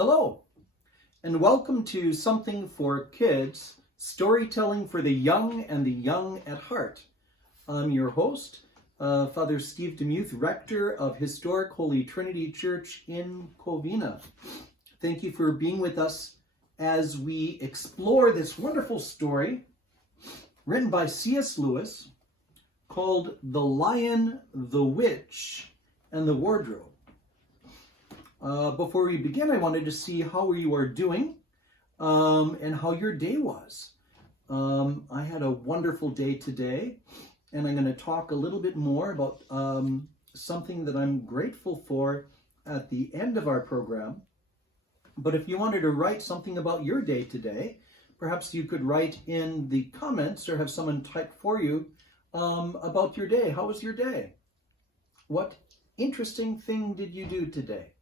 Hello, and welcome to Something for Kids, Storytelling for the Young and the Young at Heart. I'm your host, Father Steve Demuth, Rector of Historic Holy Trinity Church in Covina. Thank you for being with us as we explore this wonderful story written by C.S. Lewis called The Lion, the Witch, and the Wardrobe. Before we begin, I wanted to see how you are doing and how your day was. I had a wonderful day today, and I'm going to talk a little bit more about something that I'm grateful for at the end of our program. But if you wanted to write something about your day today, perhaps you could write in the comments or have someone type for you about your day. How was your day? What interesting thing did you do today?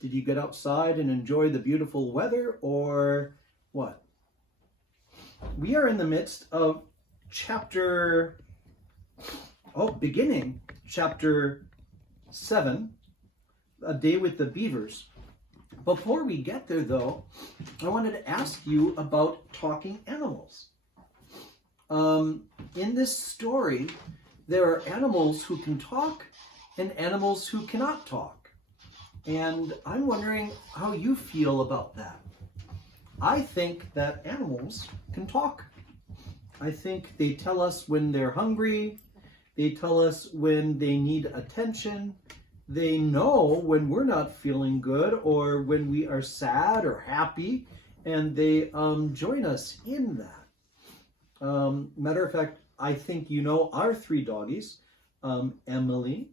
Did you get outside and enjoy the beautiful weather, or what? We are in the midst of beginning chapter 7, A Day with the Beavers. Before we get there, though, I wanted to ask you about talking animals. In this story, there are animals who can talk and animals who cannot talk. And I'm wondering how you feel about that. I think that animals can talk. I think they tell us when they're hungry. They tell us when they need attention. They know when we're not feeling good or when we are sad or happy, and they join us in that. Matter of fact, I think you know our three doggies, Emily,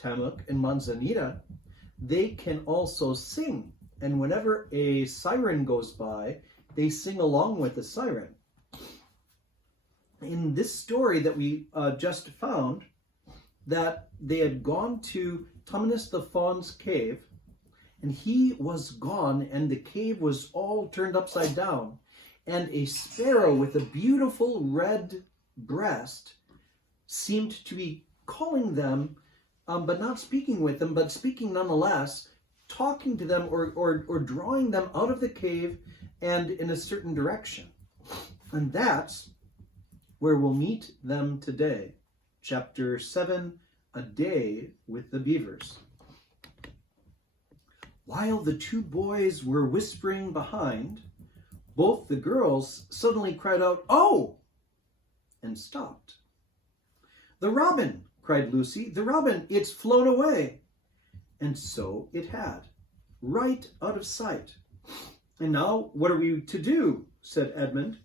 Tamuk, and Manzanita. They can also sing, and whenever a siren goes by, they sing along with the siren. In this story that we just found, that they had gone to Tumnus the Faun's cave, and he was gone, and the cave was all turned upside down, and a sparrow with a beautiful red breast seemed to be calling them, but not speaking with them, but speaking nonetheless, talking to them or drawing them out of the cave and in a certain direction. And that's where we'll meet them today. Chapter 7, A Day with the Beavers. While the two boys were whispering behind, both the girls suddenly cried out, "Oh!" and stopped. "The robin!" cried Lucy. "The robin, it's flown away." And so it had, right out of sight. "And now what are we to do?" said Edmund,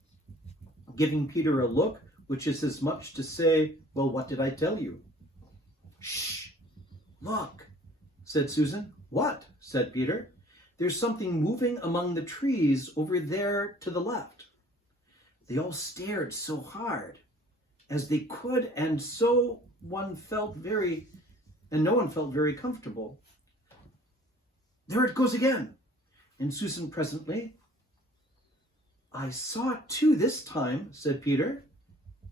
giving Peter a look which is as much to say, "Well, what did I tell you?" "Shh! Look," said Susan. "What?" said Peter. "There's something moving among the trees over there to the left." They all stared so hard as they could, and no one felt very comfortable. "There it goes again." And Susan presently, "I saw it too this time," said Peter.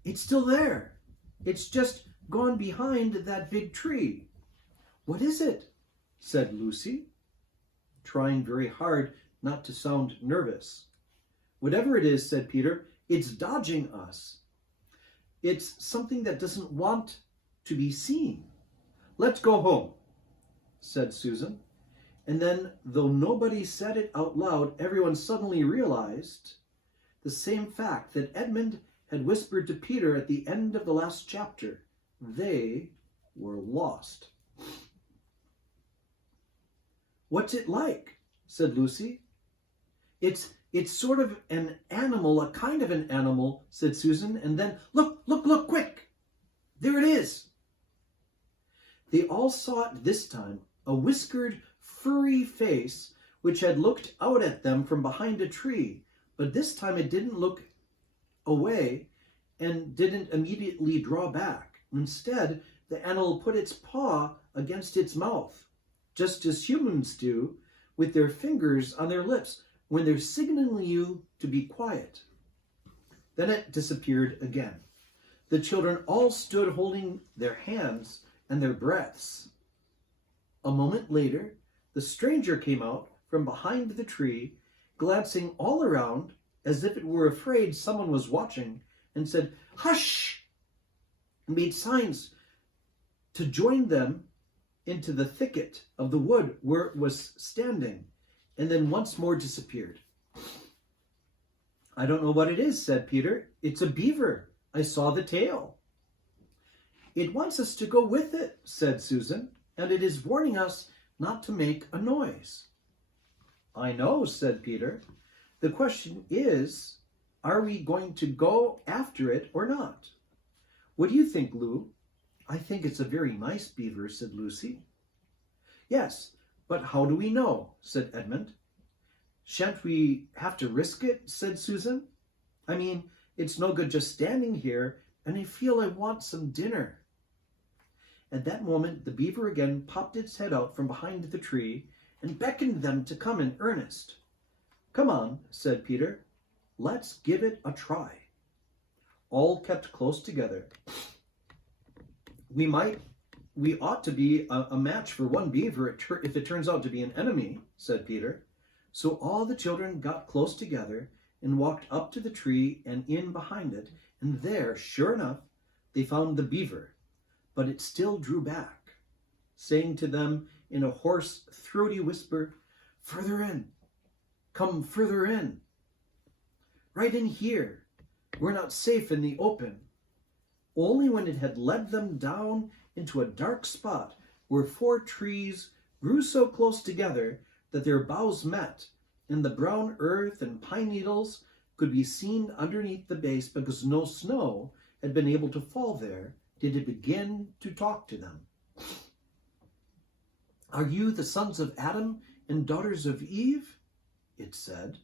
"It's still there. It's just gone behind that big tree." "What is it?" said Lucy, trying very hard not to sound nervous. "Whatever it is," said Peter, "it's dodging us. It's something that doesn't want to be seen. Let's go home," said Susan. And then, though nobody said it out loud, everyone suddenly realized the same fact that Edmund had whispered to Peter at the end of the last chapter. They were lost. "What's it like?" said Lucy. It's sort of an animal, a kind of an animal," said Susan, and then, look, quick! There it is!" They all saw it this time, a whiskered, furry face which had looked out at them from behind a tree, but this time it didn't look away and didn't immediately draw back. Instead, the animal put its paw against its mouth, just as humans do with their fingers on their lips when they're signaling you to be quiet. Then it disappeared again. The children all stood holding their hands and their breaths. A moment later, the stranger came out from behind the tree, glancing all around as if it were afraid someone was watching, and said, "Hush!" and made signs to join them into the thicket of the wood where it was standing, and then once more disappeared. "I don't know what it is," said Peter. "It's a beaver. I saw the tail." "It wants us to go with it," said Susan, "and it is warning us not to make a noise." "I know," said Peter. "The question is, are we going to go after it or not? What do you think, Lou?" "I think it's a very nice beaver," said Lucy. "Yes, but how do we know?" said Edmund. "Shan't we have to risk it?" said Susan. "I mean, it's no good just standing here, and I feel I want some dinner." At that moment, the beaver again popped its head out from behind the tree and beckoned them to come in earnest. "Come on," said Peter. "Let's give it a try." All kept close together. We ought to be a match for one beaver if it turns out to be an enemy," said Peter. So all the children got close together and walked up to the tree and in behind it, and there, sure enough, they found the beaver, but it still drew back, saying to them in a hoarse, throaty whisper, "Further in, come further in. Right in here. We're not safe in the open." Only when it had led them down into a dark spot where 4 trees grew so close together that their boughs met, and the brown earth and pine needles could be seen underneath the base because no snow had been able to fall there, did it begin to talk to them. "Are you the sons of Adam and daughters of Eve?" it said.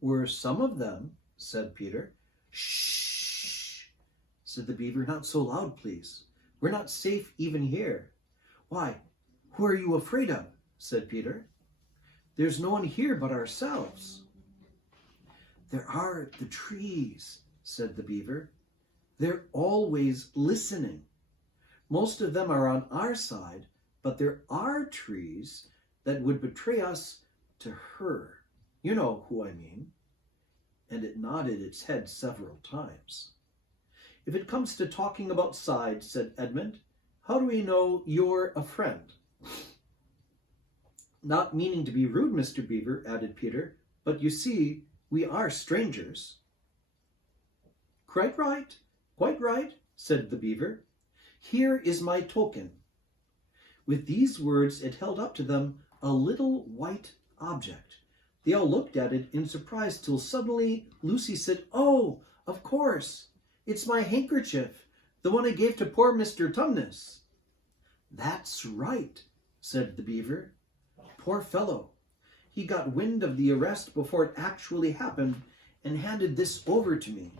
"We're some of them," said Peter. "Shh," said the beaver. "Not so loud, please. We're not safe even here." "Why, who are you afraid of?" said Peter. "There's no one here but ourselves." "There are the trees," said the beaver. "They're always listening. Most of them are on our side, but there are trees that would betray us to her. You know who I mean." And it nodded its head several times. "If it comes to talking about sides," said Edmund, "how do we know you're a friend?" "Not meaning to be rude, Mr. Beaver," added Peter, "but you see, we are strangers." Quite right, said the beaver. "Here is my token." With these words, it held up to them a little white object. They all looked at it in surprise till suddenly Lucy said, "Oh, of course, it's my handkerchief, the one I gave to poor Mr. Tumnus." "That's right," said the beaver. "Poor fellow. He got wind of the arrest before it actually happened and handed this over to me.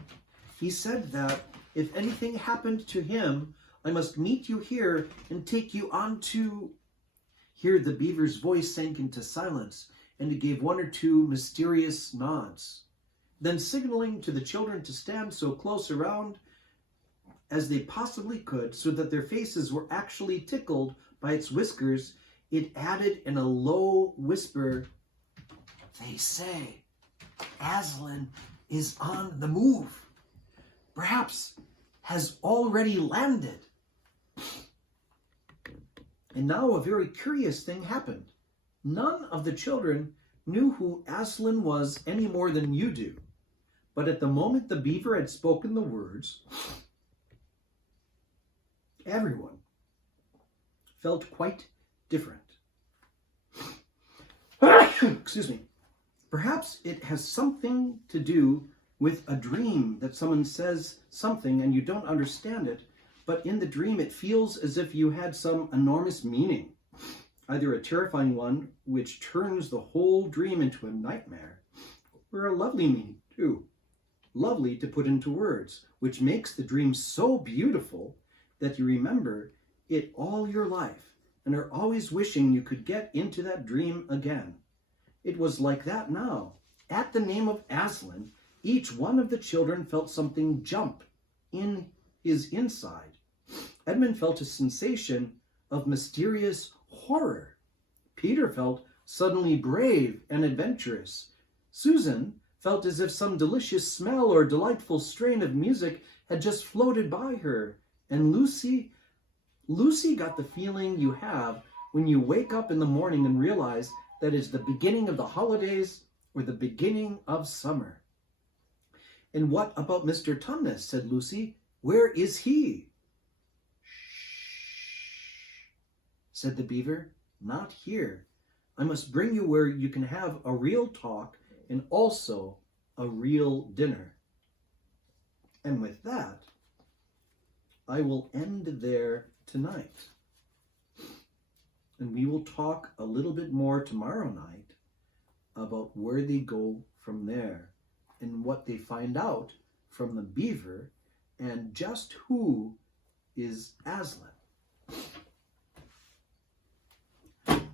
He said that if anything happened to him, I must meet you here and take you on to—" Here the beaver's voice sank into silence, and it gave 1 or 2 mysterious nods. Then, signaling to the children to stand so close around as they possibly could so that their faces were actually tickled by its whiskers, it added in a low whisper, "They say Aslan is on the move. Perhaps has already landed." And now a very curious thing happened. None of the children knew who Aslan was any more than you do. But at the moment the beaver had spoken the words, everyone felt quite different. Excuse me. Perhaps it has something to do with a dream that someone says something and you don't understand it, but in the dream it feels as if you had some enormous meaning, either a terrifying one which turns the whole dream into a nightmare, or a lovely meaning too, lovely to put into words, which makes the dream so beautiful that you remember it all your life and are always wishing you could get into that dream again. It was like that now. At the name of Aslan, each one of the children felt something jump in his inside. Edmund felt a sensation of mysterious horror. Peter felt suddenly brave and adventurous. Susan felt as if some delicious smell or delightful strain of music had just floated by her. And Lucy got the feeling you have when you wake up in the morning and realize that it's the beginning of the holidays or the beginning of summer. And what about Mr. Tumnus? Said Lucy. Where is he? Shh, said the beaver. Not here. I must bring you where you can have a real talk and also a real dinner. And with that, I will end there tonight. And we will talk a little bit more tomorrow night about where they go from there and what they find out from the beaver and just who is Aslan.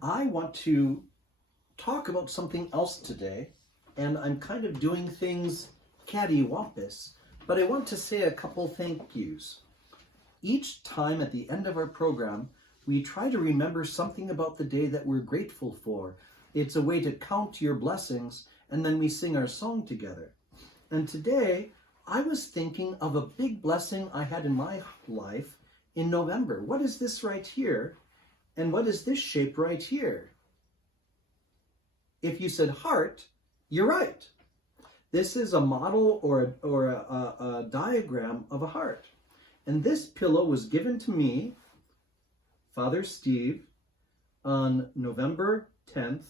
I want to talk about something else today, and I'm kind of doing things cattywampus, but I want to say a couple thank yous. Each time at the end of our program, we try to remember something about the day that we're grateful for. It's a way to count your blessings, and then we sing our song together. And today, I was thinking of a big blessing I had in my life in November. What is this right here? And what is this shape right here? If you said heart, you're right. This is a model or a diagram of a heart. And this pillow was given to me, Father Steve, on November 10th,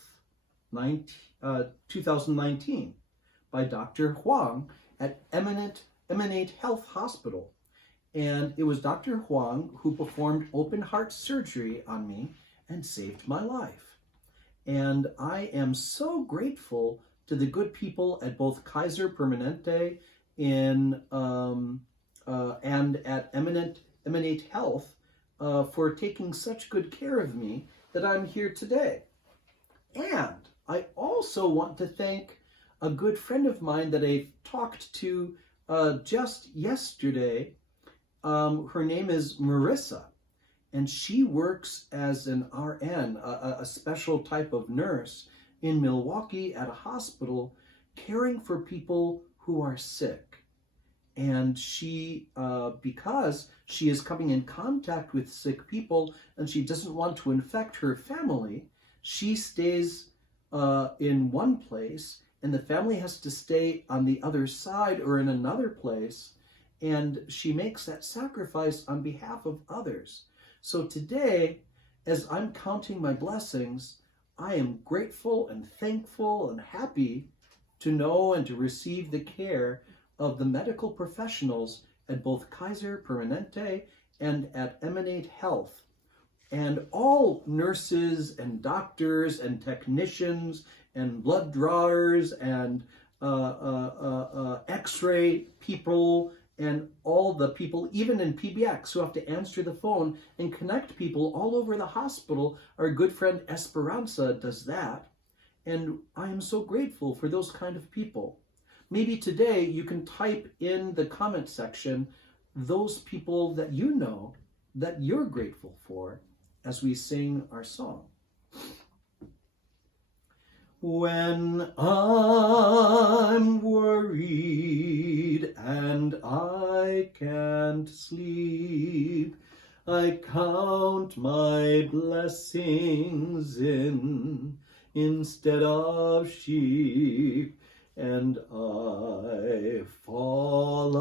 2019 by Dr. Huang at Eminate Health Hospital. And it was Dr. Huang who performed open heart surgery on me and saved my life. And I am so grateful to the good people at both Kaiser Permanente and at Eminate Health for taking such good care of me that I'm here today. And I also want to thank a good friend of mine that I talked to just yesterday. Her name is Marissa, and she works as an RN, a special type of nurse in Milwaukee at a hospital, caring for people who are sick. And she, because she is coming in contact with sick people and she doesn't want to infect her family, she stays in one place and the family has to stay on the other side or in another place. And she makes that sacrifice on behalf of others. So today, as I'm counting my blessings, I am grateful and thankful and happy to know and to receive the care of the medical professionals at both Kaiser Permanente and at Eminate Health. And all nurses and doctors and technicians and blood drawers and x-ray people and all the people, even in PBX, who have to answer the phone and connect people all over the hospital. Our good friend Esperanza does that. And I am so grateful for those kind of people. Maybe today you can type in the comment section those people that you know that you're grateful for as we sing our song. When I'm worried and I can't sleep, I count my blessings instead of sheep, and I fall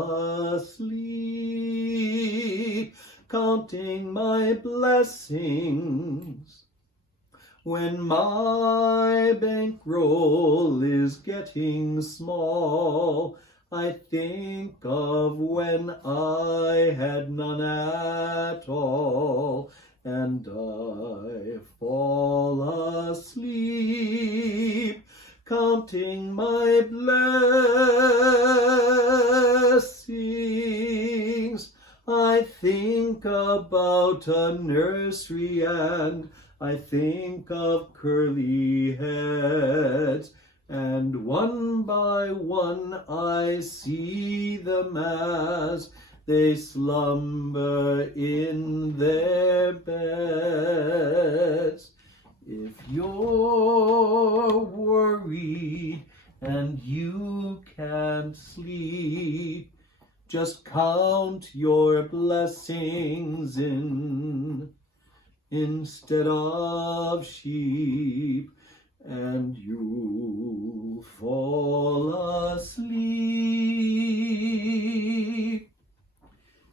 asleep counting my blessings. When my bankroll is getting small, I think of when I had none at all, and I fall asleep counting my blessings. I think about a nursery and I think of curly heads, and one by one I see them as they slumber in their beds. If you're worried and you can't sleep, just count your blessings instead of sheep, and you'll fall asleep,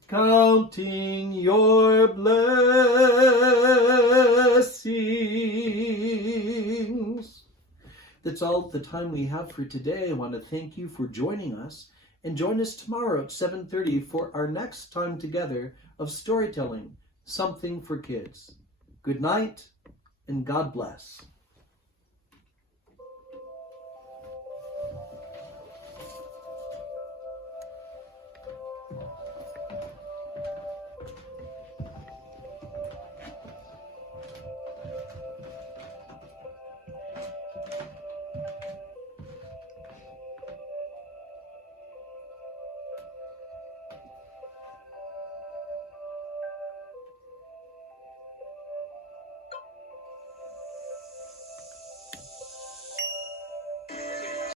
counting your blessings. That's all the time we have for today. I want to thank you for joining us, and join us tomorrow at 7:30 for our next time together of Storytelling, Something for Kids. Good night, and God bless.